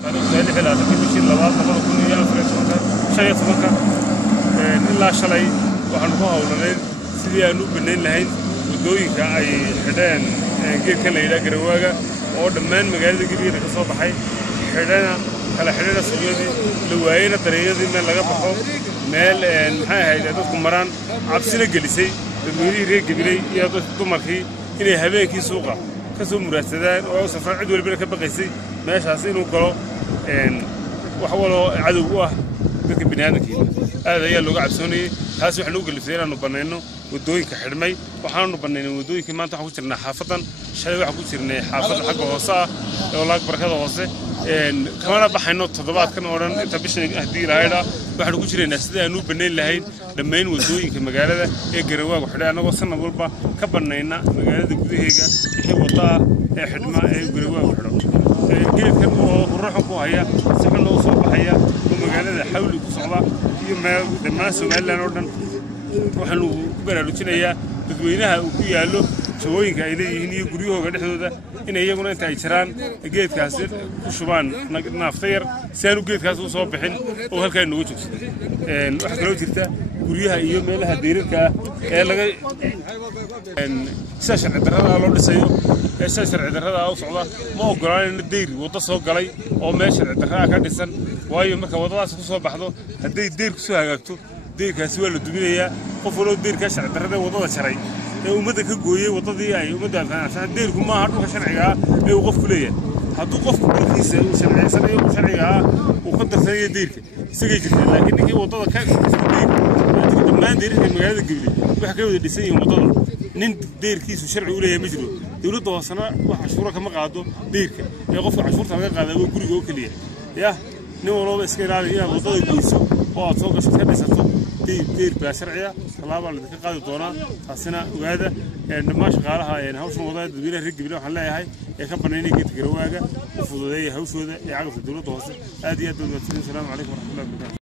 أنا سؤالي حلا تكلم شيء لواط لما نكون يا أفراد شيء يتفكر إلا شلي وحنقوها ولا سيدي أنو بنين لهين ودوي كأي حدان غير كلا إلى جرواجا أو دمان مجال ذكري رقصة بحي حدانا على حدانا سجودي لوعينا تريزي من لقى بحوم مال هاي هذا مران عبسنا جلسي المدير هيك قبلي يا تمرخي إني هباكي سوقه كسو مراسدان أو سفر عدو اللي بينك بقيسي ماشي حاسين وقالوا وحولوا عدو ذاك البنيان كذا هذا هي اللغة عبسوني هذا إحنا نقول لفينا إنه بنينه ودوي كحرمي وحنا بنينه ودوي كمان تحوش لنا حافظا شيء وحوش لنا حافظ حقه وصا ولا أكبر كذا وصا كمان بحنا تضبط كنا ورن أنت بيش نهدي لهذا وحنا نقول لنا سيدا إنه بنين لهين لما ين ودوي كمجال هذا يجروا وحنا أنا وصلنا ضربة كبرنا مجال هذا كذا هيك هي وطا حدما يجروا وحنا كيف كانوا الروح هي سحنا وصوب هي ومجال هذا حاول يصعد يوم ما سمعنا لنا waxaanu ku baraarujinayaa dadweynaha uu ku yaalo shaqooyinka ay leeyihiin iyo guryahooda dhexdooda in iyaguna inta ay jiraan geedkaas ku shubaan naafta yar si aanu geedkaas u soo bixin oo halkaan noogu joogsado waxa kale oo jirta guryaha iyo meelaha deerirka ee laga sharci darrada loo dhisayo sharci darrada oo socda ma ogolaan in deer wada soo galay oo meesha sharci darrada ka dhisan waayo marka wadadaas ku soo baxdo haday deer ku soo hagaagto deerkaasi waa la duminayaa qof waloo deerka sharci darrada wadada jaray ee umada ka gooyay wadadii ay umada faansan deerku ma aha dhulka sharciga ah ee uu qofku leeyahay hadduu qofku dhulkiisa uu sharciyay sharciga ah uu ka darsanaya deerka isagay jirtay laakiin ninkii wadada ka dhammaan deerka magaalada Gabiley waxa ka wada dhisan yihiin wadada nin deerkiisu sharci u leeyahay ma jiro dawladda hoosana wax cashuura kama qaado deerka ee qofka cashuurta laga qaadayo guriga oo kaliya yaa nin walba iska ilaaliyo inaad wadada goyso oo aad soo gasho ka dhisato دير بشرعية طلابة اللي تقاعد دونا حسنا وهذا لما شغالها يعني هوش موضوع دبيله رجع بيله حلاها هاي يخبرني إني جيت جرواجة وفضلية هوش وذا يعرف الدولة توصل هذه الدولة. السلام عليكم ورحمة الله وبركاته.